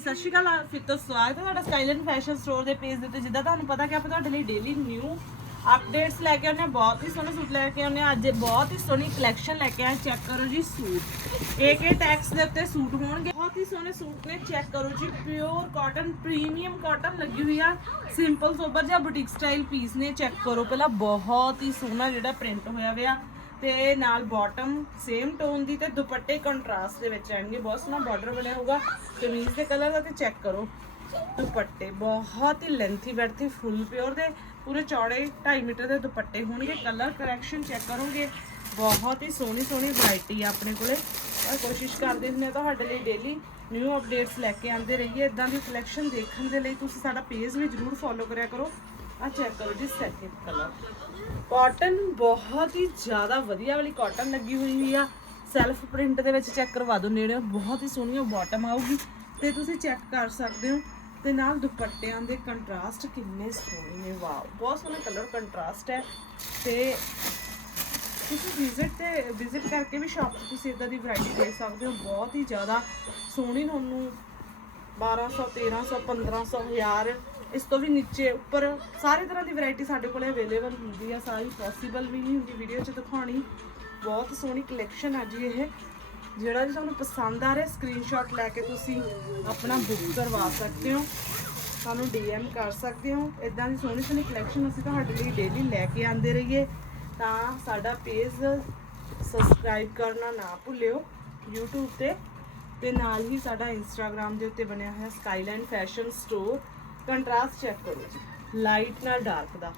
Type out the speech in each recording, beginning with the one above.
ਸਤਿ ਸ਼੍ਰੀ ਅਕਾਲ ਫਿਰ ਤੋਂ ਸਵਾਗਤ ਹੈ ਤੁਹਾਡਾ ਸਟਾਈਲ ਐਂਡ ਫੈਸ਼ਨ ਸਟੋਰ ਦੇ ਪੇਜ ਦੇ ਉੱਤੇ। ਜਿੱਦਾਂ ਤੁਹਾਨੂੰ ਪਤਾ ਕਿ ਆਪਾਂ ਤੁਹਾਡੇ ਲਈ ਡੇਲੀ ਨਿਊ ਅਪਡੇਟਸ ਲੈ ਕੇ ਆਉਂਦੇ ਹਾਂ, ਬਹੁਤ ਹੀ ਸੋਹਣੇ ਸੂਟ ਲੈ ਕੇ ਆਉਂਦੇ ਹਾਂ। ਅੱਜ ਬਹੁਤ ਹੀ ਸੋਹਣੀ ਕਲੈਕਸ਼ਨ ਲੈ ਕੇ ਆਏ ਚੈੱਕ ਕਰੋ ਜੀ ਸੂਟ। ਏਕ ਏ ਟੈਕਸ ਦੇ ਉੱਤੇ ਸੂਟ ਹੋਣਗੇ। ਬਹੁਤ ਹੀ ਸੋਹਣੇ ਸੂਟ ਨੇ ਚੈੱਕ ਕਰੋ ਜੀ ਪਿਓਰ ਕਾਟਨ ਪ੍ਰੀਮੀਅਮ ਕਾਟਨ ਲੱਗੀ ਹੋਈ ਆ। ਸਿੰਪਲ ਸੋਬਰ ਜਿਹਾ ਬੁਟੀਕ ਸਟਾਈਲ ਪੀਸ ਨੇ ਚੈੱਕ ਕਰੋ। ਪਹਿਲਾਂ ਬਹੁਤ ਹੀ ਸੋਹਣਾ ਜਿਹੜਾ ਪ੍ਰਿੰਟ ਹੋਇਆ ਹੋਇਆ ਤੇ ਨਾਲ ਬਾਟਮ ਸੇਮ ਟੋਨ ਦੀ ਤੇ ਦੁਪੱਟੇ ਕੰਟਰਾਸਟ ਦੇ ਵਿੱਚ ਆਣਗੇ ਬਹੁਤ ਸੋਹਣਾ ਬਾਰਡਰ ਬਣਿਆ ਹੋਊਗਾ। ਕਮੀਜ਼ ਦੇ ਕਲਰ ਦਾ ਤੇ ਚੈੱਕ ਕਰੋ। ਦੁਪੱਟੇ ਬਹੁਤ ਹੀ ਲੈਂਥੀ ਬੈਠੀ ਫੁੱਲ ਪਿਓਰ ਦੇ। ਪੂਰੇ ਚੌੜੇ 2.5 ਮੀਟਰ ਦੇ ਦੁਪੱਟੇ ਹੋਣਗੇ। ਕਲਰ ਕਰੈਕਸ਼ਨ ਚੈੱਕ ਕਰੋਗੇ। ਬਹੁਤ ਹੀ ਸੋਹਣੀ ਸੋਹਣੀ ਵੈਰਾਈਟੀ ਆ ਆਪਣੇ ਕੋਲੇ। ਔਰ ਕੋਸ਼ਿਸ਼ ਕਰਦੇ ਹੁੰਦੇ ਆ ਤੁਹਾਡੇ ਲਈ ਡੇਲੀ ਨਿਊ ਅਪਡੇਟਸ ਲੈ ਕੇ ਆਉਂਦੇ ਰਹੀਏ। ਇਦਾਂ ਦੀ ਕਲੈਕਸ਼ਨ ਦੇਖਣ ਦੇ ਲਈ ਤੁਸੀਂ ਸਾਡਾ ਪੇਜ ਵੀ ਜਰੂਰ ਫੋਲੋ ਕਰਿਆ ਕਰੋ। ਆ ਚੈੱਕ ਕਰੋ ਜੀ ਸੈਕਿੰਡ ਕਲਰ ਕਾਟਨ ਬਹੁਤ ਹੀ ਜ਼ਿਆਦਾ ਵਧੀਆ ਵਾਲੀ ਕਾਟਨ ਲੱਗੀ ਹੋਈ ਹੋਈ ਆ। ਸੈਲਫ ਪ੍ਰਿੰਟ ਦੇ ਵਿੱਚ ਚੈੱਕ ਕਰਵਾ ਦਿਓ ਨੇੜੇ, ਬਹੁਤ ਹੀ ਸੋਹਣੀ ਬਾਟਮ ਆਊਗੀ। ਤੇ ਤੁਸੀਂ ਚੈੱਕ ਕਰ ਸਕਦੇ ਹੋ। ਤੇ ਨਾਲ ਦੁਪੱਟਿਆਂ ਦੇ ਕੰਟਰਾਸਟ ਕਿੰਨੇ ਸੋਹਣੇ ਨੇ, ਵਾਓ। ਬਹੁਤ ਸੋਹਣਾ ਕਲਰ ਕੰਟਰਾਸਟ ਹੈ। ਤੇ ਤੁਸੀਂ ਵਿਜ਼ਿਟ ਤੇ ਵਿਜ਼ਿਟ ਕਰਕੇ ਵੀ ਸ਼ਾਪ ਤੇ ਤੁਸੀਂ ਇਦਾਂ ਦੀ ਵੈਰਾਈਟੀ ਦੇਖ ਸਕਦੇ ਹੋ। ਬਹੁਤ ਹੀ ਜ਼ਿਆਦਾ ਸੋਹਣੀ ਤੁਹਾਨੂੰ 1200 1300 1500 1000 ਇਸ ਤੋਂ ਵੀ ਨੀਚੇ, ਉੱਪਰ ਸਾਰੇ ਤਰ੍ਹਾਂ ਦੀ ਵੈਰਾਈਟੀ ਸਾਡੇ ਕੋਲੇ ਅਵੇਲੇਬਲ ਹੁੰਦੀ ਆ, ਸਾਰੀ ਪੋਸੀਬਲ ਵੀ ਨਹੀਂ ਹੁੰਦੀ ਵੀਡੀਓ 'ਚ ਦਿਖਾਉਣੀ। ਬਹੁਤ ਸੋਹਣੀ ਕਲੈਕਸ਼ਨ ਆ ਜੀ ਇਹ। ਜਿਹੜਾ ਵੀ ਤੁਹਾਨੂੰ ਪਸੰਦ ਆ ਰਿਹਾ ਸਕਰੀਨਸ਼ਾਟ ਲੈ ਕੇ ਤੁਸੀਂ ਆਪਣਾ ਬੁੱਕ ਕਰਵਾ ਸਕਦੇ ਹੋ। ਸਾਨੂੰ ਡੀਐਮ ਕਰ ਸਕਦੇ ਹੋ। ਇਦਾਂ ਦੀ ਸੋਹਣੀ ਸੋਹਣੀ ਕਲੈਕਸ਼ਨ ਅਸੀਂ ਤੁਹਾਡੇ ਲਈ ਡੇਲੀ ਲੈ ਕੇ ਆਉਂਦੇ ਰਹੀਏ। ਤਾਂ ਸਾਡਾ ਪੇਜ ਸਬਸਕ੍ਰਾਈਬ ਕਰਨਾ ਨਾ ਭੁੱਲਿਓ YouTube ਤੇ। ਤੇ ਨਾਲ ਹੀ ਸਾਡਾ Instagram ਦੇ ਉੱਤੇ ਬਣਿਆ ਹੋਇਆ skyline fashion store contrast check ਕਰੋ ਜੀ। ਲਾਈਟ ਨਾਲ ਡਾਰਕ ਦਾ।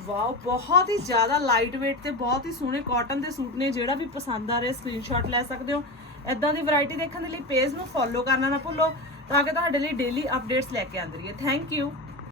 ਵਾਓ, ਬਹੁਤ ਹੀ ਜ਼ਿਆਦਾ ਲਾਈਟ weight ਤੇ ਬਹੁਤ ਹੀ ਸੋਹਣੇ ਕਾਟਨ ਦੇ ਸੂਟ ਨੇ, ਜਿਹੜਾ ਵੀ ਪਸੰਦ ਆ ਰਿਹਾ ਸਕਰੀਨਸ਼ਾਟ ਲੈ ਸਕਦੇ ਹੋ। ਇਦਾਂ ਦੀ ਵੈਰਾਈਟੀ ਦੇਖਣ ਦੇ ਲਈ ਪੇਜ ਨੂੰ ਫੋਲੋ ਕਰਨਾ ਨਾ ਭੁੱਲੋ, ਤਾਂ ਕਿ ਤੁਹਾਡੇ ਲਈ ਡੇਲੀ ਅਪਡੇਟਸ ਲੈ ਕੇ ਆਉਂਦੀ ਰਹੀਏ। Thank you